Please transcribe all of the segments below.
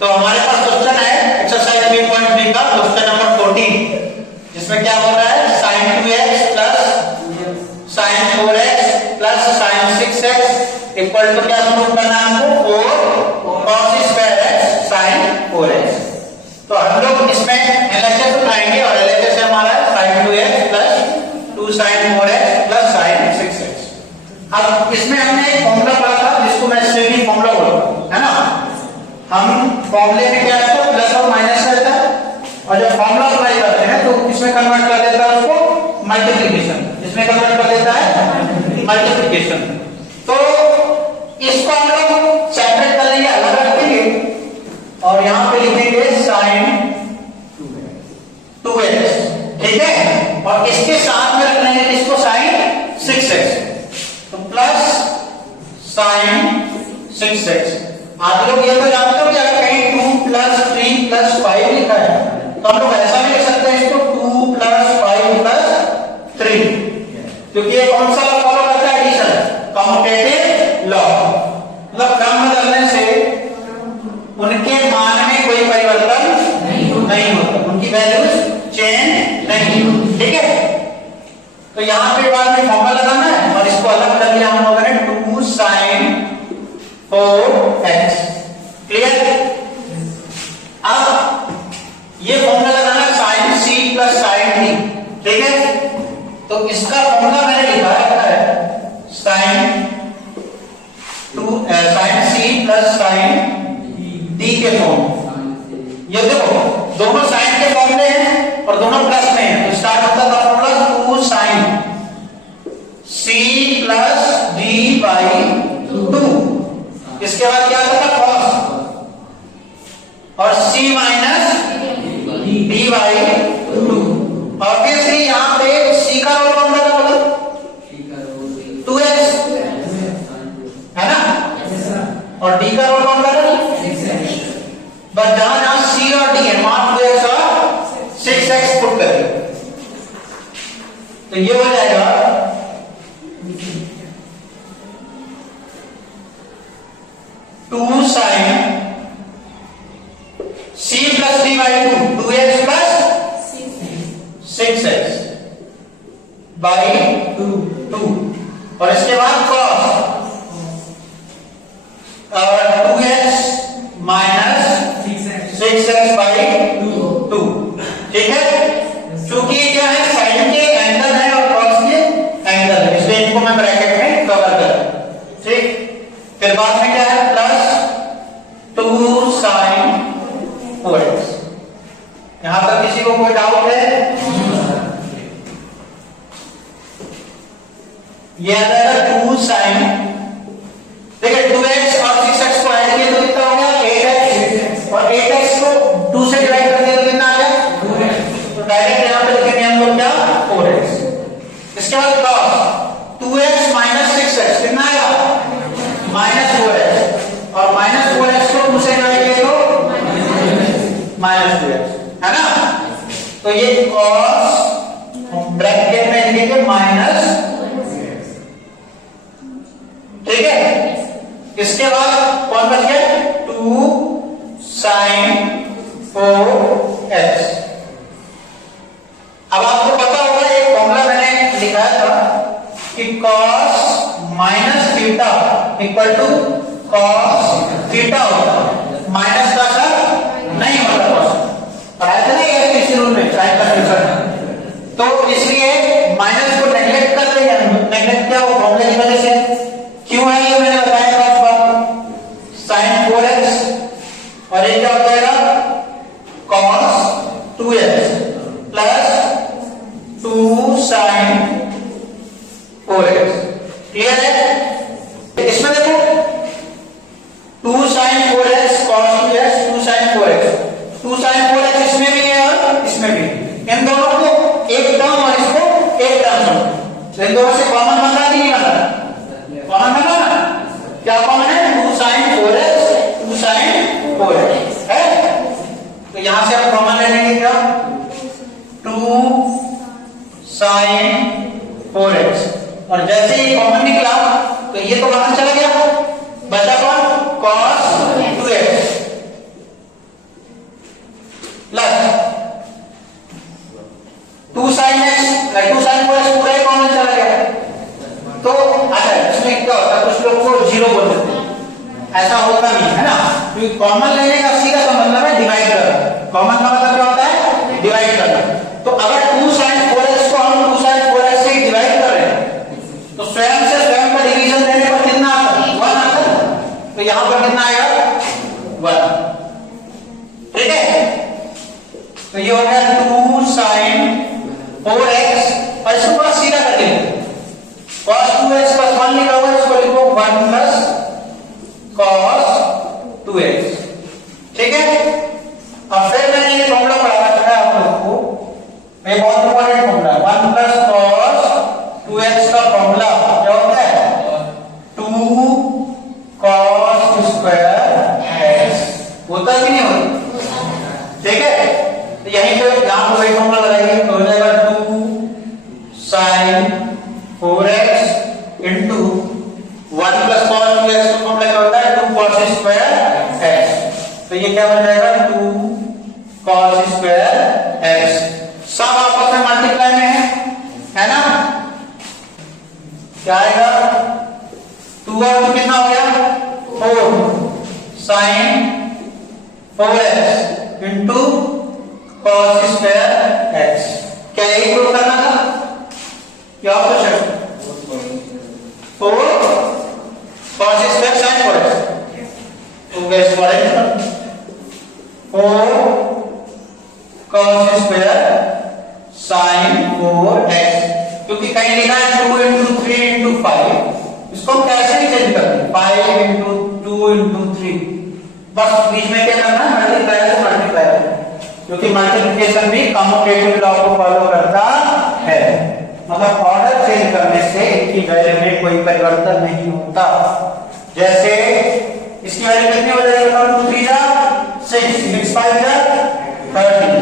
तो हमारे पास क्वेश्चन है एक्सरसाइज 3.3 का क्वेश्चन नंबर 14, जिसमें क्या बोल रहा है sin 2x plus sin 4x plus sin 6x equal to क्या सॉल्व करना है हमको 4 cos square x sin 4x। तो हम लोग इसमें LHS उठाएंगे और LHS से हमारा है sin 2x plus 2 sin 4x plus sin 6x। अब इसमें हमने एक फॉर्मूला पढ़ा था जिसको मैं स्टेडी फॉर्मूला बोलता हूं, है ना। हम फॉर्मूले में क्या रहता है प्लस और माइनस रहता है, और जब फॉर्मूला अप्लाई करते हैं तो इसमें कन्वर्ट कर देता है उसको मल्टीप्लिकेशन, इसमें कन्वर्ट कर देता है मल्टीप्लिकेशन। तो इसको हम लोग सेपरेट कर लेंगे, अलग रखेंगे और यहां पे लिखेंगे sin 2x, ठीक है। और इसके साथ में रख लेंगे इसको sin 6x, तो प्लस sin 6x। आप लोग ये तो जानते हो कि अगर कहीं 2 + 3 + 5 लिखा है तो हम लोग ऐसा भी लिख सकते हैं इसको 2 + 5 + 3, क्योंकि ये कौन सा लॉ फॉलो करता है एडिशन, कम्यूटेटिव लॉ। मतलब क्रम बदलने से उनके मान में कोई परिवर्तन नहीं होता, उनकी वैल्यूज चेंज नहीं होती, ठीक है। तो यहां पे बाद में फॉर्मूला लगाना है और इसको अलग कर दिया हम लोगों ने 2 sin 4x, क्लियर। अब ये फॉर्मूला लगाना है sin c plus sin d, ठीक है। तो इसका फॉर्मूला मैंने लिखा है sin c plus sin d के फॉर्म। ये देखो दोनों साइन के फॉर्मूले हैं और दोनों प्लस में हैं, तो स्टार्ट होता था formula 2 sin c plus d by 2, इसके बाद क्या आता था cos और c minus d by 2। Obviously यहां पे c का रोल कौन था बोलो 2x, है ना, और d का रोल कौन था 6x। बस जहां जहां c और d है वहां 2x और 6x पुट करें तो ये हो जाएगा 2 sin c plus d by 2, 2x plus 6x by 2, और इसके बाद cos 2x minus 6x by 2, ठीक है। चूंकि क्या है साइन के एंगल है और cos के एंगल है, इसलिए इनको मैं ब्रैकेट में कवर कर, ठीक। फिर बाद में क्या है प्लस 2 sin 4x। यहां तक किसी को कोई डाउट है? ये आ जाएगा 2 sin, देखिए 2x और 6x को ऐड किया तो कितना हो गया 8x, और 8x को 2 से डिवाइड कर दिया तो कितना आ गया 2x, तो डायरेक्ट यहां पे लिखेंगे हम लोग क्या 4x। इसके बाद cos 2x minus 6x कितना आएगा -4x, और -4x को 2 से डिवाइड किया तो -2x, है ना। तो ये cos ब्रैकेट में लिखेंगे माइनस, ठीक है। इसके बाद कौन बच गया 2 sin 4x। अब आपको पता होगा एक फॉर्मूला मैंने लिखा था कि cos minus theta equal to cos theta होता है, माइनस का सर नहीं होता, पढ़ाया था ना ये किसी रूल में साइन कन्वर्जन। तो इसलिए माइनस को नेगलेक्ट कर देंगे, नेगलेक्ट क्या वो फॉर्मूले की वजह से क्यों है ये मैंने बताया था आपको, sin 4x और ये क्या हो जाएगा cos 2x plus 2 sin 4x, clear है। इसमें देखो 2 sin 4x cos 2x 2 sin 4x, 2 sin 4x इसमें भी है और इसमें भी, इन दोनों को एक टर्म और इसको एक टर्म, इन दोनों से कॉमन बन रहा है नहीं बन रहा, कॉमन बना ना, क्या कॉमन है 2 sin 4x 2 sin 4x है। तो यहां से आप कॉमन ले लेंगे क्या 2 sin 4x, और जैसे ही कॉमन निकला तो ये तो बाहर चला गया, बचा कौन cos 2x, क्योंकि कॉमन लेने का सीधा सा मतलब है डिवाइड करना। कॉमन का मतलब क्या होता है? डिवाइड करना। तो अगर 2 sin 4x को हम 2 sin 4x से डिवाइड कर रहे हैं तो स्वयं से स्वयं का डिवीजन देने पर कितना आता है? 1 आता है। तो यहां पर कितना आएगा? 1। ठीक है, तो ये हो गया 2 sin 4x और इसको पूरा सीधा कर देंगे। cos 2x plus 1 लिखा हुआ है, इसको लिखो 1 plus cos 2x। ठीक है, अब फिर मैंने ये फॉर्मूला पढ़ा रखा है आप लोगों को, ये बहुत इंपॉर्टेंट फॉर्मूला है। 1 plus cos 2x का फॉर्मूला क्या होता है? 2 cos square x होता है कि नहीं होता? ठीक है, तो यहीं पे यहां पर वही फॉर्मूला लगाएंगे तो हो जाएगा 2 sin 4x into 1 plus cos 2x का फॉर्मूला क्या होता है? 2 cos square x। तो ये क्या बन जाएगा? 2 cos square x। सब आपस में मल्टीप्लाई में है ना? क्या आएगा? 2 और 2 कितना हो गया? 4 sin 4x into cos square x। क्या यही प्रूव करना था? क्या question? 4 cos square sin 4x। तो गैस पढ़ेंगे 4 cos square sin 4x, क्योंकि कहीं लिखा है 2 into 3 into 5, इसको हम कैसे भी चेंज करते हैं 5 into 2 into 3, बस बीच में क्या करना है? मल्टीप्लाई से मल्टीप्लाई, क्योंकि मल्टीप्लिकेशन भी कम्यूटेटिव लॉ को फॉलो करता है। मतलब ऑर्डर चेंज करने से इनकी वैल्यू में कोई परिवर्तन नहीं होता। जैसे इसकी वैल्यू कितनी हो जाएगी? 2 3 जा 6, 6 5 जा 30,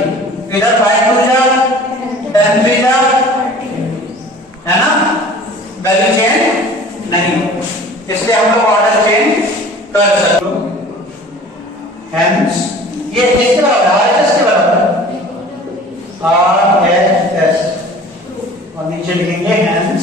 इधर 5 2 जा 10 3 जा, है ना? वैल्यू चेंज नहीं होती, इसलिए हम लोग ऑर्डर चेंज कर सकते हैं। हेंस ये किसके बराबर है? RHS के बराबर है, RHS। और नीचे लिखेंगे हेंस